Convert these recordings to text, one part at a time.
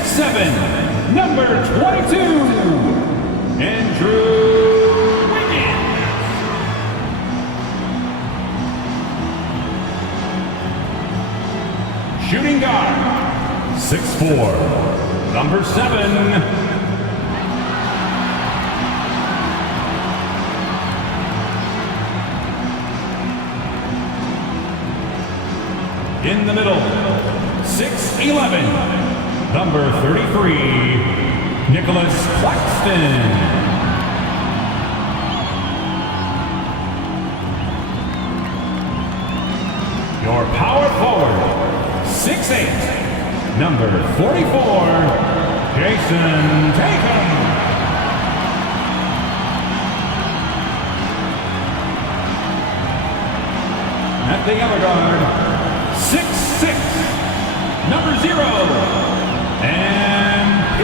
6'7", number 22, Andrew Wiggins. Shooting guard, 6'4", number 7, in the middle, 6'11", number 33, Nicholas Claxton. Your power forward, 6'8", number 44, Jason Tatum. At the other guard, 6'6", number 0, MP.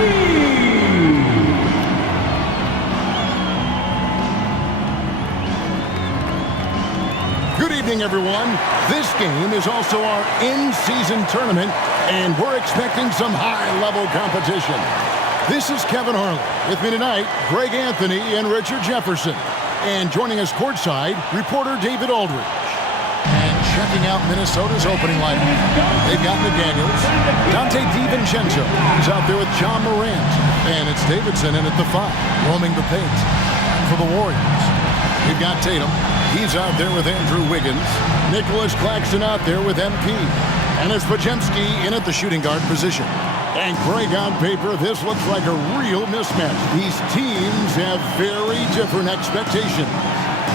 Good evening, everyone. This game is also our in-season tournament, and we're expecting some high-level competition. This is Kevin Harlan. With me tonight, Greg Anthony and Richard Jefferson. And joining us courtside, reporter David Aldridge. And checking out Minnesota's opening lineup, they've got McDaniels, Dante DiVincenzo is out there with John Morant, and it's Davidson in at the 5, roaming the paint. For the Warriors, we've got Tatum. He's out there with Andrew Wiggins. Nicholas Claxton out there with MP. And it's Podziemski in at the shooting guard position. And Greg, on paper, this looks like a real mismatch. These teams have very different expectations.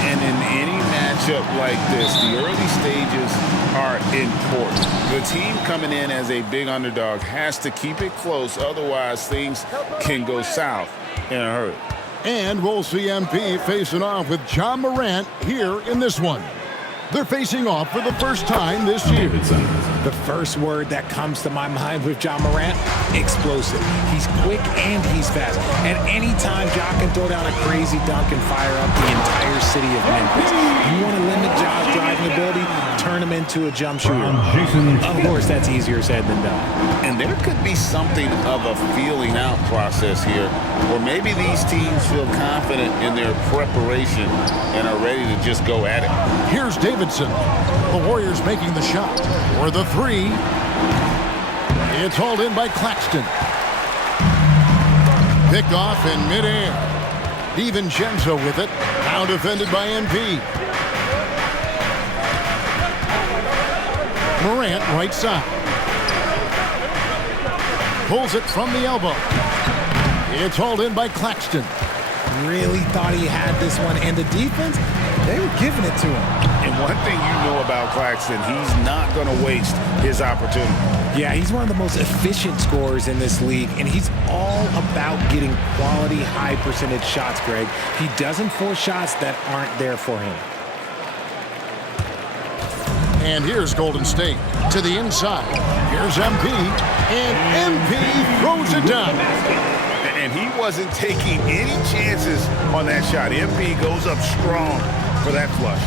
And in any matchup like this, the early stages are important. The team coming in as a big underdog has to keep it close, otherwise things can go south in a hurry. And we'll see MP facing off with John Morant here in this one. They're facing off for the first time this year. The first word that comes to my mind with John Morant, explosive. He's quick and he's fast. And anytime John can throw down a crazy dunk and fire up the entire city of Memphis, you want to limit John's driving ability, turn him into a jump shooter. Of course, that's easier said than done. And there could be something of a feeling out process here, where maybe these teams feel confident in their preparation and are ready to just go at it. Here's Davidson. The Warriors making the shot. For the 3. It's hauled in by Claxton. Picked off in midair. DiVincenzo with it. Now defended by MP. Morant right side. Pulls it from the elbow. It's hauled in by Claxton. Really thought he had this one, and the defense, they were giving it to him. And one thing you know about Claxton, he's not going to waste his opportunity. Yeah, he's one of the most efficient scorers in this league, and he's all about getting quality, high-percentage shots, Greg. He doesn't force shots that aren't there for him. And here's Golden State to the inside. Here's MP, and MP throws it down. And he wasn't taking any chances on that shot. MP goes up strong for that flush.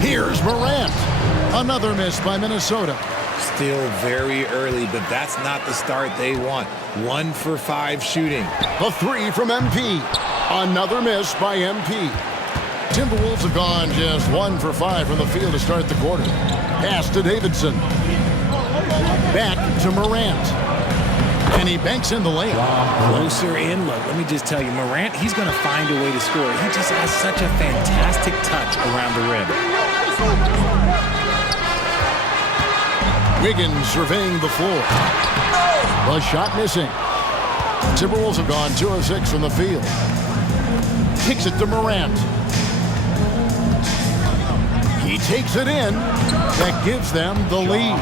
Here's Morant. Another miss by Minnesota. Still very early, but that's not the start they want. 1 for 5 shooting. A 3 from MP. Another miss by MP. Timberwolves have gone just 1 for 5 from the field to start the quarter. Pass to Davidson. Back to Morant. And he banks in the layup. Closer in. Look, let me just tell you, Morant, he's going to find a way to score. He just has such a fantastic touch around the rim. Wiggins surveying the floor. The shot missing. Timberwolves have gone 2 of 6 from the field. Kicks it to Morant. He takes it in. That gives them the lead.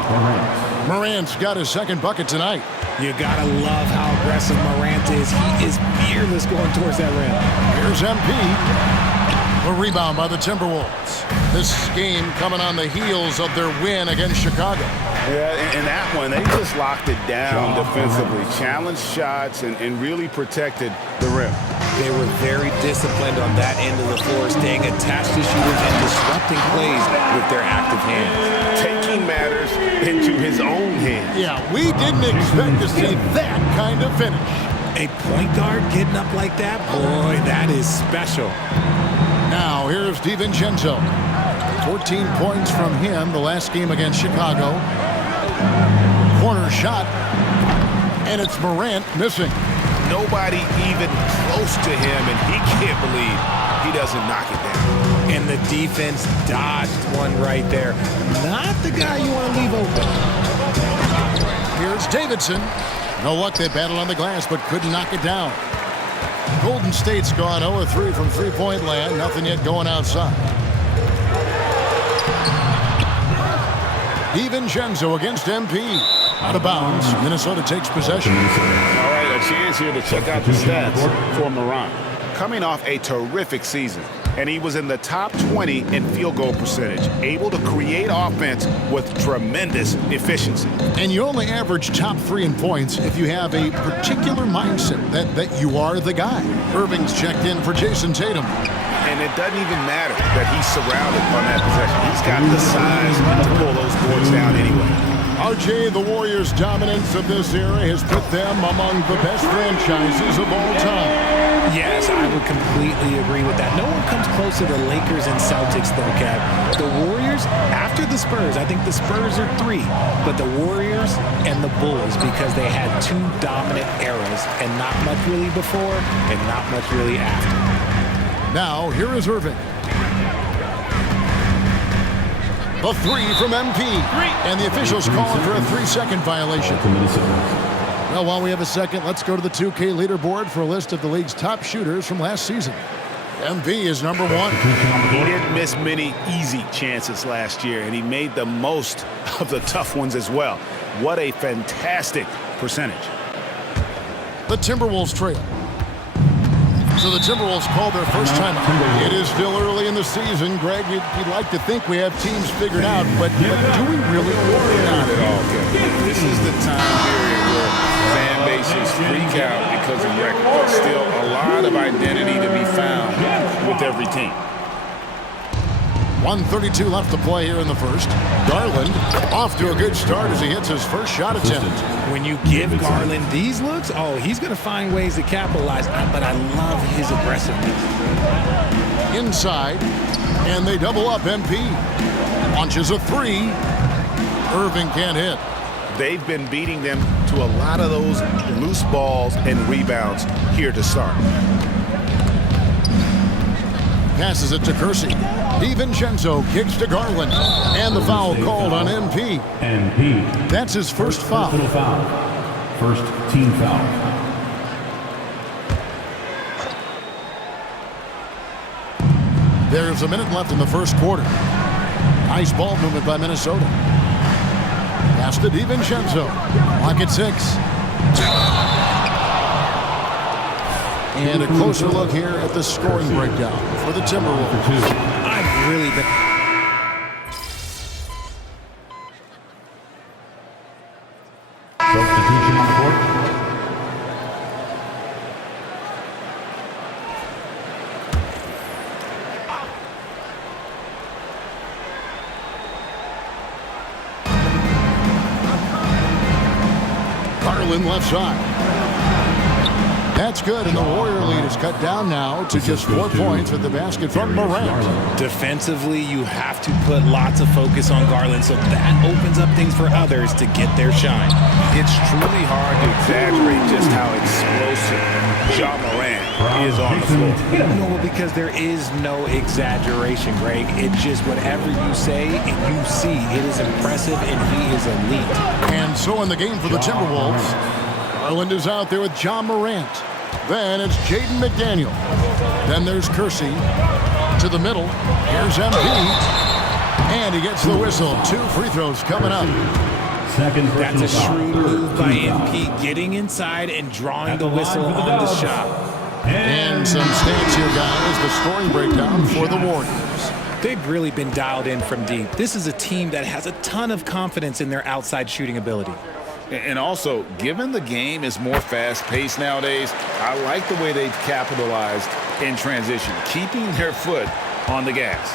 Morant's got his second bucket tonight. You gotta love how aggressive Morant is. He is fearless going towards that rim. Here's MP. A rebound by the Timberwolves. This game coming on the heels of their win against Chicago. Yeah, in that one, they just locked it down defensively. Challenged shots and really protected the rim. They were very disciplined on that end of the floor, staying attached to shooters and disrupting plays with their active hands. Taking matters into his own hands. Yeah, we didn't expect to see that kind of finish. A point guard getting up like that, boy, that is special. Now, here's DiVincenzo. 14 points from him the last game against Chicago. Corner shot. And it's Morant missing. Nobody even close to him, and he can't believe he doesn't knock it down. And the defense dodged one right there. Not the guy you want to leave open. Here's Davidson. No luck, they battled on the glass, but couldn't knock it down. Golden State's gone 0-3 from three-point land. Nothing yet going outside. DiVincenzo against MP. Out of bounds. Minnesota takes possession. All right, a chance here to check out the stats for Morant. Coming off a terrific season, and he was in the top 20 in field goal percentage, able to create offense with tremendous efficiency. And you only average top 3 in points if you have a particular mindset that you are the guy. Irving's checked in for Jason Tatum. And it doesn't even matter that he's surrounded on that possession. He's got the size to pull those boards down anyway. RJ, the Warriors' dominance of this era has put them among the best franchises of all time. Yes, I would completely agree with that. No one comes close to the Lakers and Celtics, though, Kev. The Warriors, after the Spurs, I think the Spurs are 3, but the Warriors and the Bulls, because they had 2 dominant eras, and not much really before and not much really after. Now, here is Irving. The 3 from MP. And the officials calling for a 3-second violation. Well, while we have a second, let's go to the 2K leaderboard for a list of the league's top shooters from last season. MP is number 1. He didn't miss many easy chances last year, and he made the most of the tough ones as well. What a fantastic percentage. The Timberwolves trail. So the Timberwolves called their first timeout. It is still early in the season. Greg, you'd like to think we have teams figured out, but do we really? Not at all, Kevin. This is the time period where fan bases freak out because of record. There's still a lot of identity to be found with every team. 1:32 left to play here in the first. Garland off to a good start as he hits his first shot attempt. When you give Garland these looks, oh, he's going to find ways to capitalize, but I love his aggressiveness. Inside, and they double up MP. Launches a 3. Irving can't hit. They've been beating them to a lot of those loose balls and rebounds here to start. Passes it to Kersey. DiVincenzo kicks to Garland. And the foul called on MP. MP. That's his first foul. First team foul. There's a minute left in the first quarter. Nice ball movement by Minnesota. Pass to DiVincenzo. Clock at 6. And a closer look here at the scoring breakdown for the Timberwolves. I've really been... Substitution on the court. Garland left side. That's good, and the Warrior lead is cut down now to just 4 points with the basket from Morant. Defensively, you have to put lots of focus on Garland, so that opens up things for others to get their shine. It's truly hard to exaggerate just how explosive Ja Morant is on the floor. No, because there is no exaggeration, Greg. It's just whatever you say and you see. It is impressive, and he is elite. And so in the game for the Timberwolves, Garland is out there with Ja Morant. Then it's Jaden McDaniel. Then there's Kersey to the middle. Here's MP. And he gets the whistle. 2 free throws coming up. That's a shrewd move by MP, getting inside and drawing the whistle on the shot. And some stats here, guys. The scoring breakdown for the Warriors. They've really been dialed in from deep. This is a team that has a ton of confidence in their outside shooting ability. And also, given the game is more fast-paced nowadays, I like the way they've capitalized in transition, keeping their foot on the gas.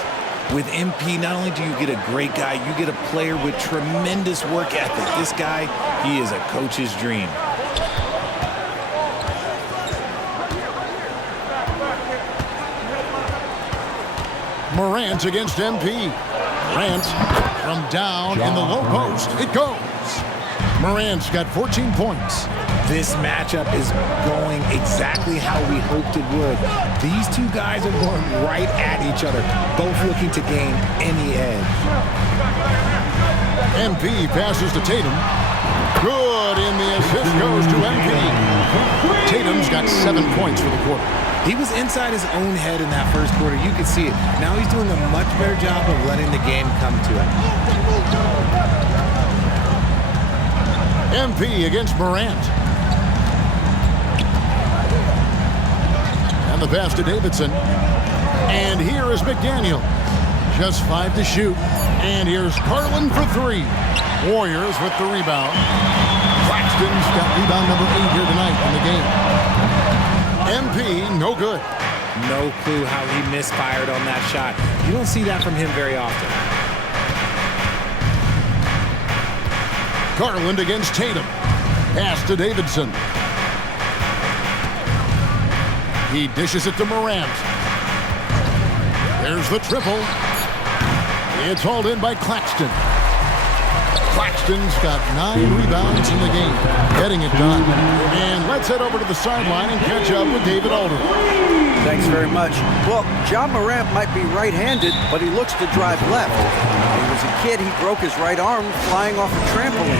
With MP, not only do you get a great guy, you get a player with tremendous work ethic. This guy, he is a coach's dream. Morant against MP. Morant from down in the low post. It goes. Morant's got 14 points. This matchup is going exactly how we hoped it would. These two guys are going right at each other, both looking to gain any edge. MP passes to Tatum. Good, and the assist goes to MP. Tatum's got 7 points for the quarter. He was inside his own head in that first quarter. You could see it. Now he's doing a much better job of letting the game come to him. MP against Morant. And the pass to Davidson. And here is McDaniel. Just 5 to shoot. And here's Garland for 3. Warriors with the rebound. Claxton's got rebound number 8 here tonight in the game. MP, no good. No clue how he misfired on that shot. You don't see that from him very often. Garland against Tatum. Pass to Davidson. He dishes it to Morant. There's the triple. It's hauled in by Claxton. Claxton's got 9 rebounds in the game, getting it done. And let's head over to the sideline and catch up with David Alder. Thanks very much. Well, John Morant might be right-handed, but he looks to drive left. When he was a kid, he broke his right arm flying off a trampoline.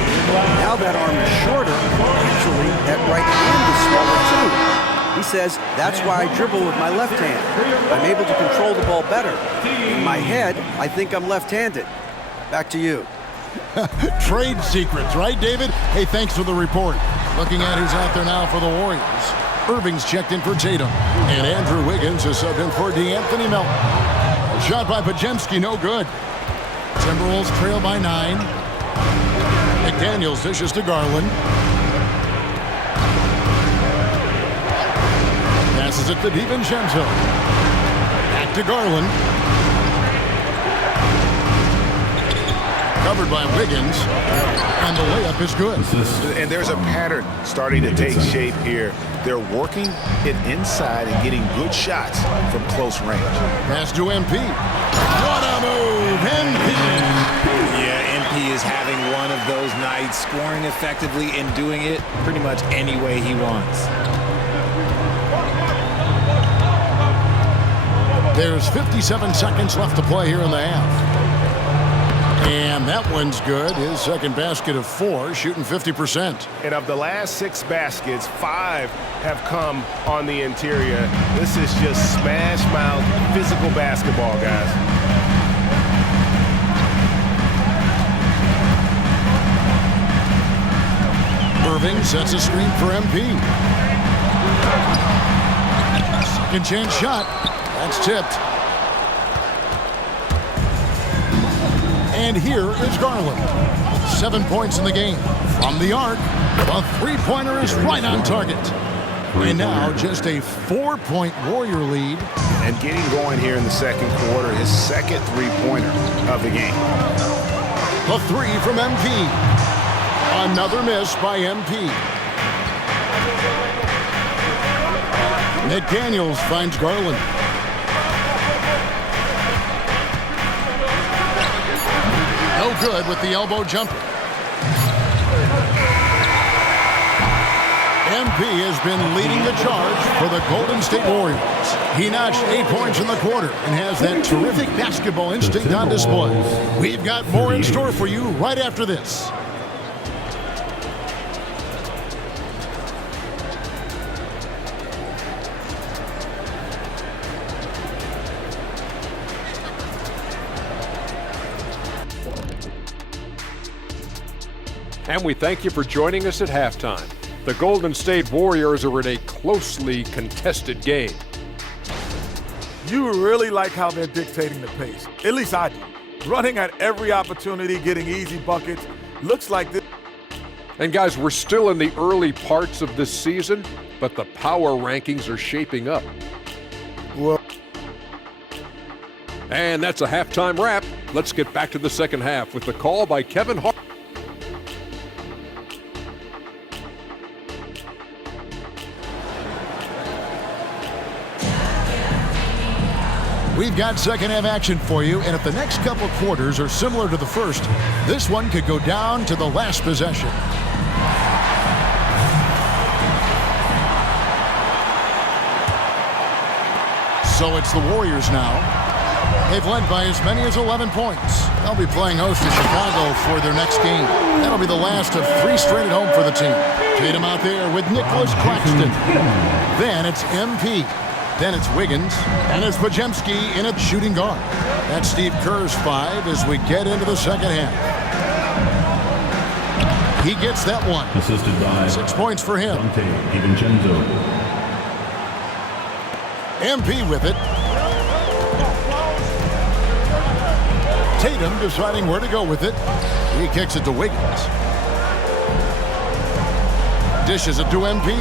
Now that arm is shorter. Actually, that right hand is smaller too. He says, that's why I dribble with my left hand. I'm able to control the ball better. In my head, I think I'm left-handed. Back to you. Trade secrets, right, David? Hey, thanks for the report. Looking at who's out there now for the Warriors. Irving's checked in for Tatum. And Andrew Wiggins is subbed in for DeAnthony Melton. A shot by Pajemski, no good. Timberwolves trail by 9. McDaniels dishes to Garland. Passes it to DiVincenzo. Back to Garland. Covered by Wiggins, and the layup is good. And there's a pattern starting to take shape here. They're working it inside and getting good shots from close range. Pass to MP. What a move, MP! Yeah, MP is having one of those nights, scoring effectively and doing it pretty much any way he wants. There's 57 seconds left to play here in the half. And that one's good. His second basket of 4, shooting 50%. And of the last 6 baskets, 5 have come on the interior. This is just smash mouth physical basketball, guys. Irving sets a screen for MP. Second chance shot. That's tipped. And here is Garland. 7 points in the game. From the arc, a three-pointer is right on target. And now just a 4-point Warrior lead. And getting going here in the second quarter, his second three-pointer of the game. The 3 from MP. Another miss by MP. McDaniels finds Garland. No good with the elbow jumper. MP has been leading the charge for the Golden State Warriors. He notched 8 points in the quarter and has that terrific basketball instinct on display. We've got more in store for you right after this. And we thank you for joining us at halftime. The Golden State Warriors are in a closely contested game. You really like how they're dictating the pace. At least I do. Running at every opportunity, getting easy buckets. Looks like this. And guys, we're still in the early parts of this season, but the power rankings are shaping up. Well, And that's a halftime wrap. Let's get back to the second half with the call by Kevin Hart. We've got second half action for you, and if the next couple quarters are similar to the first, this one could go down to the last possession. So it's the Warriors now. They've led by as many as 11 points. They'll be playing host to Chicago for their next game. That'll be the last of 3 straight at home for the team. Tatum out there with Nicholas Claxton. Then it's MP. Then it's Wiggins, and it's Podziemski in at shooting guard. That's Steve Kerr's 5 as we get into the second half. He gets that one. Assisted by 6 points for him. Dante DiVincenzo. MP with it. Tatum deciding where to go with it. He kicks it to Wiggins. Dishes it to MP.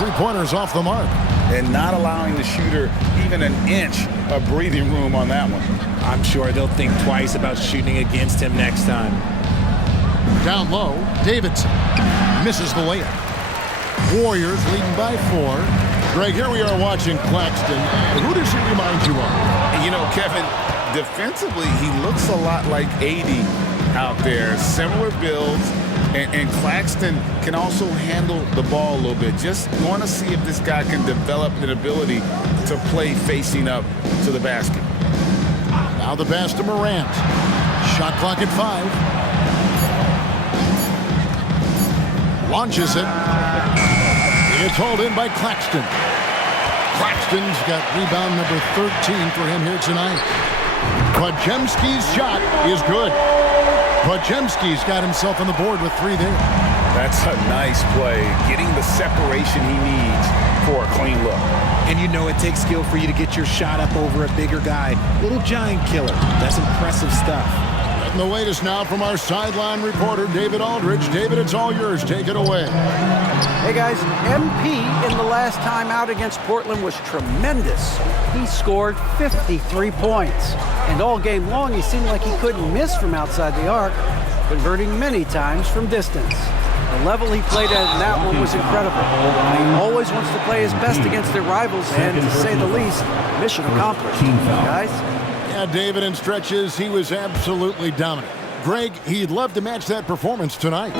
3-pointers off the mark. And not allowing the shooter even an inch of breathing room on that one. I'm sure they'll think twice about shooting against him next time. Down low, Davidson misses the layup. Warriors leading by 4. Greg, here we are watching Claxton. Who does he remind you of? You know, Kevin, defensively, he looks a lot like AD out there. Similar builds. And Claxton can also handle the ball a little bit. Just want to see if this guy can develop an ability to play facing up to the basket. Now the pass to Morant. Shot clock at 5. Launches it. It's hauled in by Claxton. Claxton's got rebound number 13 for him here tonight. Podziemski's shot is good. Podziemski's got himself on the board with 3 there. That's a nice play, getting the separation he needs for a clean look. And you know it takes skill for you to get your shot up over a bigger guy. Little giant killer. That's impressive stuff. Getting the latest now from our sideline reporter, David Aldridge. David, it's all yours. Take it away. Hey guys, MP in the last time out against Portland was tremendous. He scored 53 points. And all game long, he seemed like he couldn't miss from outside the arc, converting many times from distance. The level he played at in that one was incredible. He always wants to play his best against their rivals, and to say the least, mission accomplished. Guys? Yeah, David, in stretches, he was absolutely dominant. Greg, he'd love to match that performance tonight.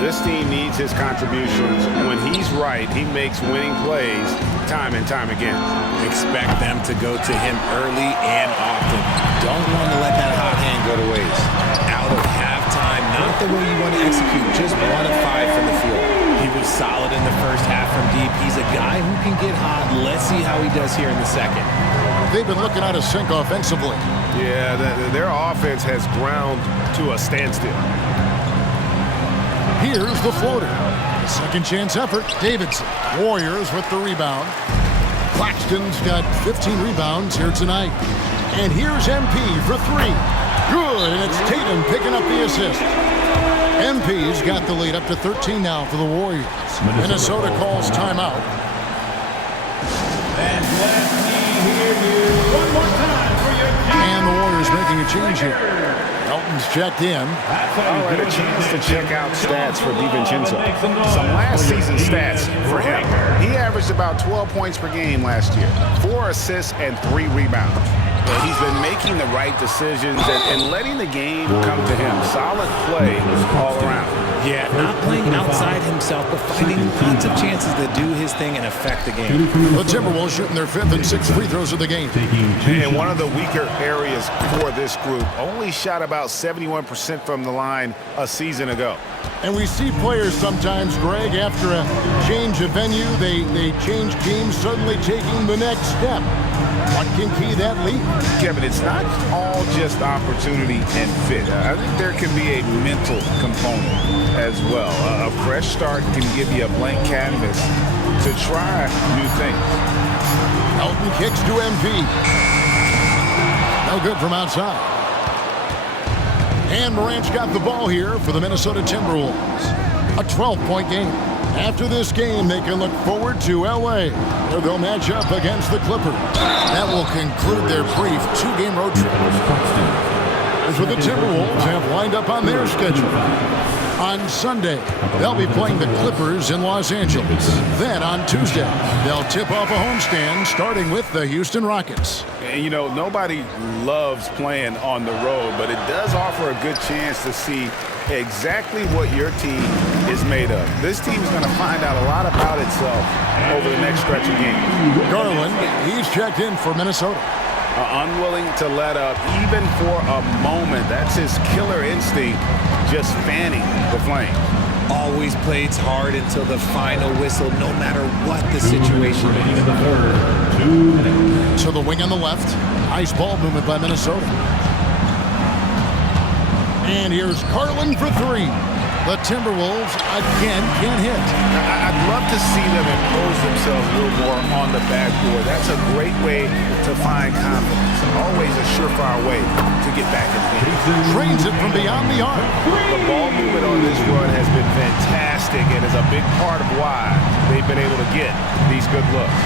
This team needs his contributions. When he's right, he makes winning plays time and time again. Expect them to go to him early and often. Don't want to let that hot hand go to waste. Out of halftime, not the way you want to execute, just 1 of 5 from the field. He was solid in the first half from deep. He's a guy who can get hot. Let's see how he does here in the second. They've been looking out of sync offensively. Yeah, their offense has ground to a standstill. Here's the floater. Second chance effort, Davidson. Warriors with the rebound. Claxton's got 15 rebounds here tonight. And here's MP for 3. Good, and it's Tatum picking up the assist. MP's got the lead up to 13 now for the Warriors. Minnesota calls timeout. And let me hear you one more time for your And the Warriors making a change here. Elton's checked in. I'll had a chance to check out stats for DiVincenzo. Some last season stats for him. He averaged about 12 points per game last year, 4 assists and 3 rebounds. But he's been making the right decisions and letting the game come to him. Solid play all around. Yeah, not playing outside himself, but finding lots of chances to do his thing and affect the game. The Timberwolves shooting their 5th and 6th free throws of the game. And one of the weaker areas for this group, only shot about 71% from the line a season ago. And we see players sometimes, Greg, after a change of venue, they change teams, suddenly taking the next step. What can key that leap? Kevin, it's not all just opportunity and fit. I think there can be a mental component as well. A fresh start can give you a blank canvas to try new things. Elton kicks to MP. No good from outside. And Morant's got the ball here for the Minnesota Timberwolves. A 12-point game. After this game, they can look forward to L.A., where they'll match up against the Clippers. That will conclude their brief 2-game road trip. Here's what the Timberwolves have lined up on their schedule. On Sunday, they'll be playing the Clippers in Los Angeles. Then on Tuesday, they'll tip off a homestand starting with the Houston Rockets. And, you know, nobody loves playing on the road, but it does offer a good chance to see exactly what your team is made of. This team is going to find out a lot about itself over the next stretch of games. Garland, he's checked in for Minnesota. Unwilling to let up even for a moment. That's his killer instinct, just fanning the flame. Always plays hard until the final whistle, no matter what the situation is. To the wing on the left. Nice ball movement by Minnesota. And here's Garland for 3. The Timberwolves again can't hit. I'd love to see them impose themselves a little more on the backboard. That's a great way to find confidence. Always a surefire way to get back in the game. Trains it from beyond the arc. The ball movement on this run has been fantastic and is a big part of why they've been able to get these good looks.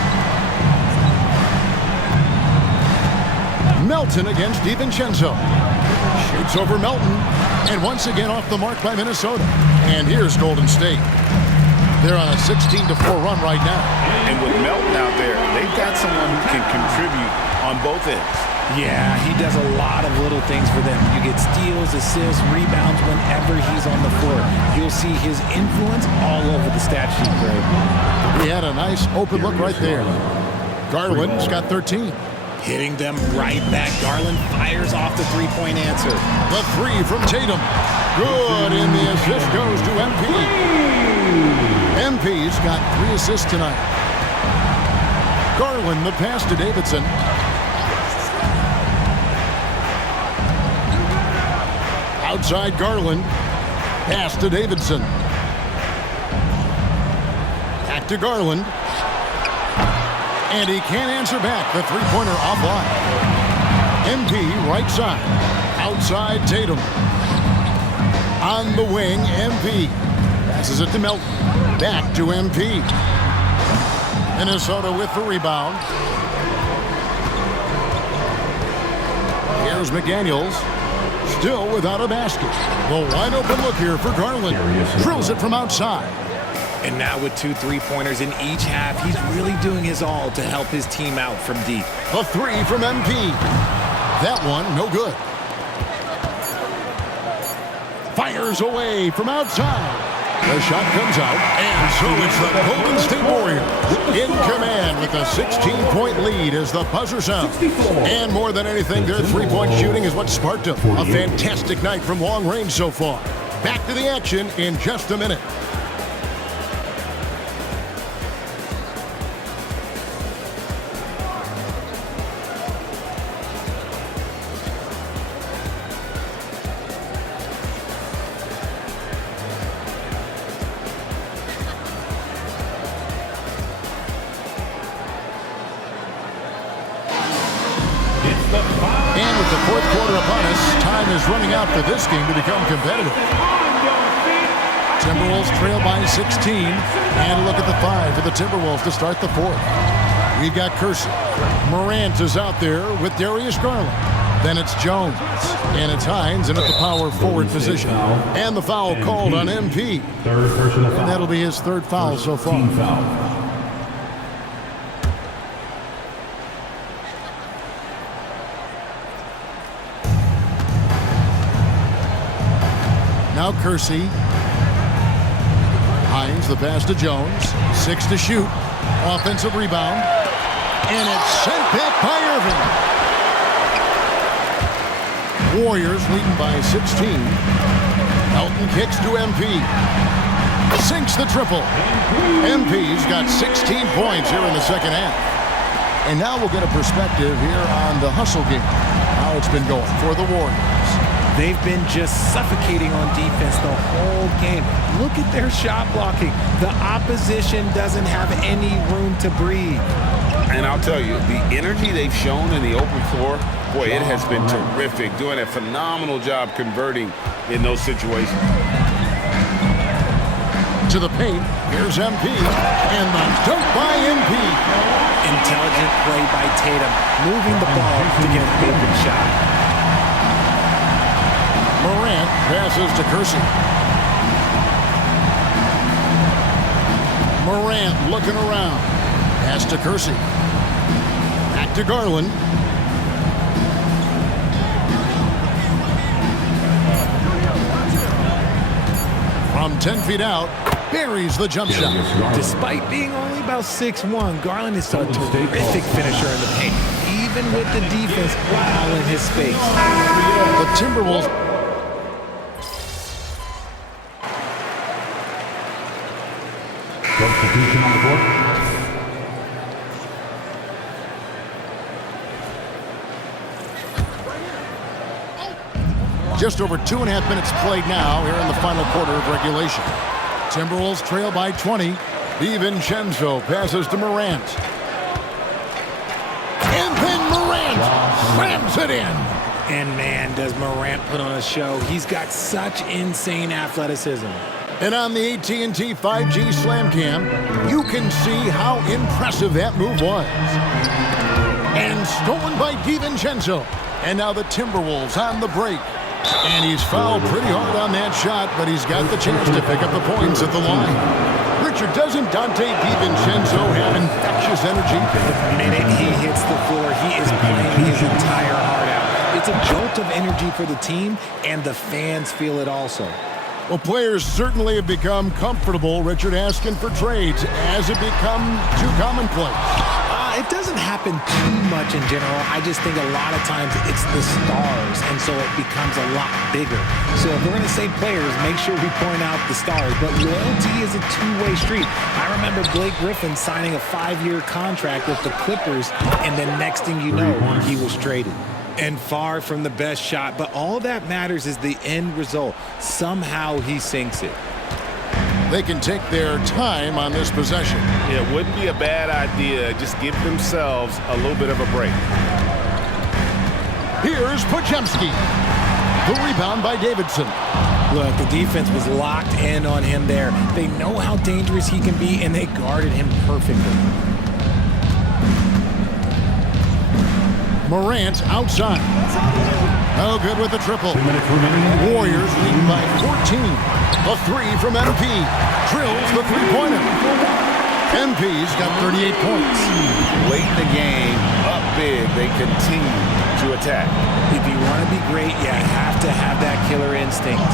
Melton against DiVincenzo. Shoots over Melton. And once again off the mark by Minnesota. And here's Golden State. They're on a 16-4 run right now. And with Melton out there, they've got someone who can contribute on both ends. Yeah, he does a lot of little things for them. You get steals, assists, rebounds whenever he's on the floor. You'll see his influence all over the stat sheet, Greg. He had a nice open look right there. Garland's got 13. Hitting them right back. Garland fires off the three-point answer. The 3 from Tatum. Good, and the assist goes to MP. MP's got 3 assists tonight. Garland, the pass to Davidson. Outside Garland. Pass to Davidson. Back to Garland. And he can't answer back. The three-pointer offline. MP right side. Outside Tatum. On the wing, MP. Passes it to Melton. Back to MP. Minnesota with the rebound. Here's McDaniels. Still without a basket. The wide open look here for Garland. Drills it from outside. And now with 2 3-pointers in each half, he's really doing his all to help his team out from deep. A 3 from MP. That one, no good. Fires away from outside. The shot comes out, and so it's the Golden State Warriors in command with a 16-point lead as the buzzer sounds. And more than anything, their three-point shooting is what sparked them. A fantastic night from long range so far. Back to the action in just a minute. And with the fourth quarter upon us, time is running out for this game to become competitive. Timberwolves trail by 16. And a look at the 5 for the Timberwolves to start the fourth. We've got Kersey. Morant is out there with Darius Garland. Then it's Jones. And it's Hines in at the power forward position. And the foul called on MP. And that'll be his 3rd foul so far. Now Kersey. Hines, the pass to Jones. 6 to shoot. Offensive rebound. And it's sent back by Irving. Warriors leading by 16. Melton kicks to MP. Sinks the triple. MP's got 16 points here in the second half. And now we'll get a perspective here on the hustle game. How it's been going for the Warriors. They've been just suffocating on defense the whole game. Look at their shot blocking. The opposition doesn't have any room to breathe. And I'll tell you, the energy they've shown in the open floor, boy, it has been terrific. Doing a phenomenal job converting in those situations. into the paint. Here's MP, and the dunk by MP. Intelligent play by Tatum, moving the ball to get an open shot. Morant passes to Kersey. Morant looking around. Pass to Kersey. Back to Garland. From 10 feet out, buries the jump shot. Despite being only about 6'1", Garland is a terrific finisher in the paint, even with the defense all in his space. The Timberwolves. Substitution on the court. Just over 2.5 minutes played now here in the final quarter of regulation. Timberwolves trail by 20. DiVincenzo passes to Morant. And then Morant slams it in. And man, does Morant put on a show. He's got such insane athleticism. And on the AT&T 5G Slam Cam, you can see how impressive that move was. And stolen by DiVincenzo. And now the Timberwolves on the break. And he's fouled pretty hard on that shot, but he's got the chance to pick up the points at the line. Richard, doesn't Dante DiVincenzo have infectious energy? The minute he hits the floor, he is playing his entire heart out. It's a jolt of energy for the team, and the fans feel it also. Well, players certainly have become comfortable, Richard, asking for trades. Has it become too commonplace? It doesn't happen too much in general. I just think a lot of times it's the stars, and so it becomes a lot bigger. So if we're going to say players, make sure we point out the stars. But loyalty is a two-way street. I remember Blake Griffin signing a 5-year contract with the Clippers, and then next thing you know, he was traded. And far from the best shot, but all that matters is the end result. Somehow he sinks it. They can take their time on this possession. Yeah, it wouldn't be a bad idea. Just give themselves a little bit of a break. Here's Podziemski. The rebound by Davidson. Look, the defense was locked in on him there. They know how dangerous he can be, and they guarded him perfectly. Morant outside. No good with the triple. Warriors lead by 14. A three from MP. Drills the three-pointer. MP's got 38 points. Late in the game, up big, they continue to attack. If you want to be great, you have to have that killer instinct.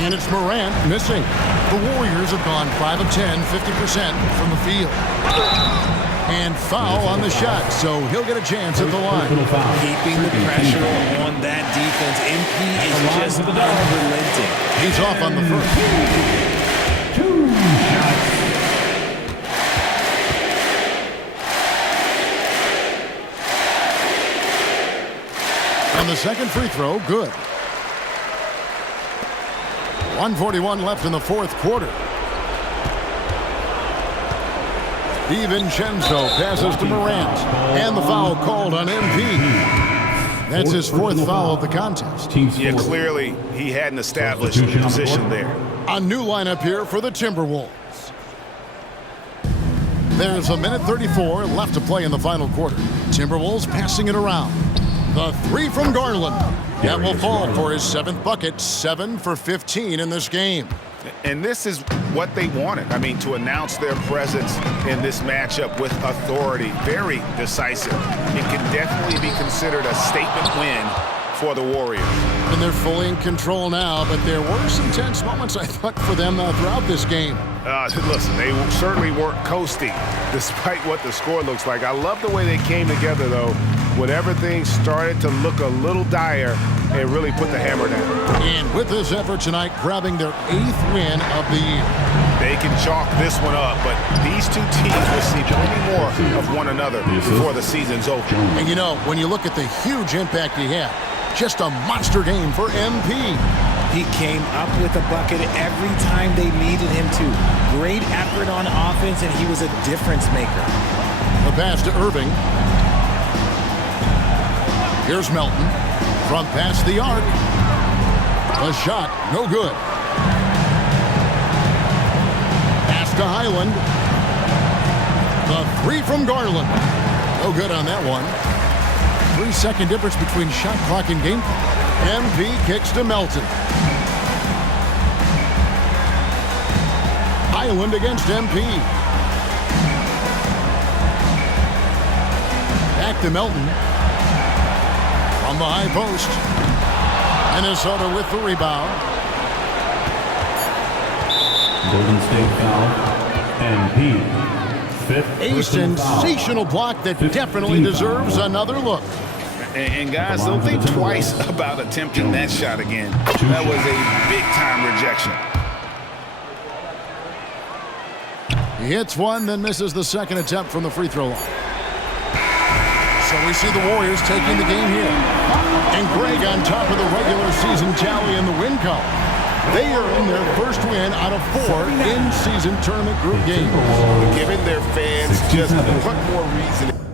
And it's Morant missing. The Warriors have gone 5 of 10, 50% from the field. And foul on the shot, so he'll get a chance at the line. Keeping the pressure on that defense. MP is just unrelenting. He's off on the first. 2 shots. On the second free throw, good. 1:41 left in the fourth quarter. DiVincenzo passes to Morant, and the foul called on MP. That's his fourth foul of the contest. Yeah, clearly he hadn't established a position there. A new lineup here for the Timberwolves. There's 1:34 left to play in the final quarter. Timberwolves passing it around. The three from Garland. That will fall for his 7th bucket, 7 for 15 in this game. And this is what they wanted. I mean, to announce their presence in this matchup with authority. Very decisive. It can definitely be considered a statement win for the Warriors. And they're fully in control now, but there were some tense moments, I thought, for them throughout this game. Listen, they certainly weren't coasting, despite what the score looks like. I love the way they came together, though, when everything started to look a little dire and really put the hammer down. And with this effort tonight, grabbing their 8th win of the year. They can chalk this one up, but these two teams will see plenty more of one another before the season's over. And you know, when you look at the huge impact he had, just a monster game for MP. He came up with a bucket every time they needed him to. Great effort on offense, and he was a difference maker. The pass to Irving. Here's Melton. From past the arc. The shot, no good. Highland. The three from Garland. No good on that one. 3-second difference between shot clock and game clock. MP kicks to Melton. Highland against MP. Back to Melton. From the high post. Minnesota with the rebound. Golden State foul. MP. Fifth A sensational block that definitely deserves another look. And guys, don't think twice about attempting that shot again. That was a big-time rejection. He hits one, then misses the second attempt from the free throw line. So we see the Warriors taking the game here. And Greg on top of the regular season tally in the win column. They are in their first win out of 4 in-season tournament group games. Giving their fans just one more reason.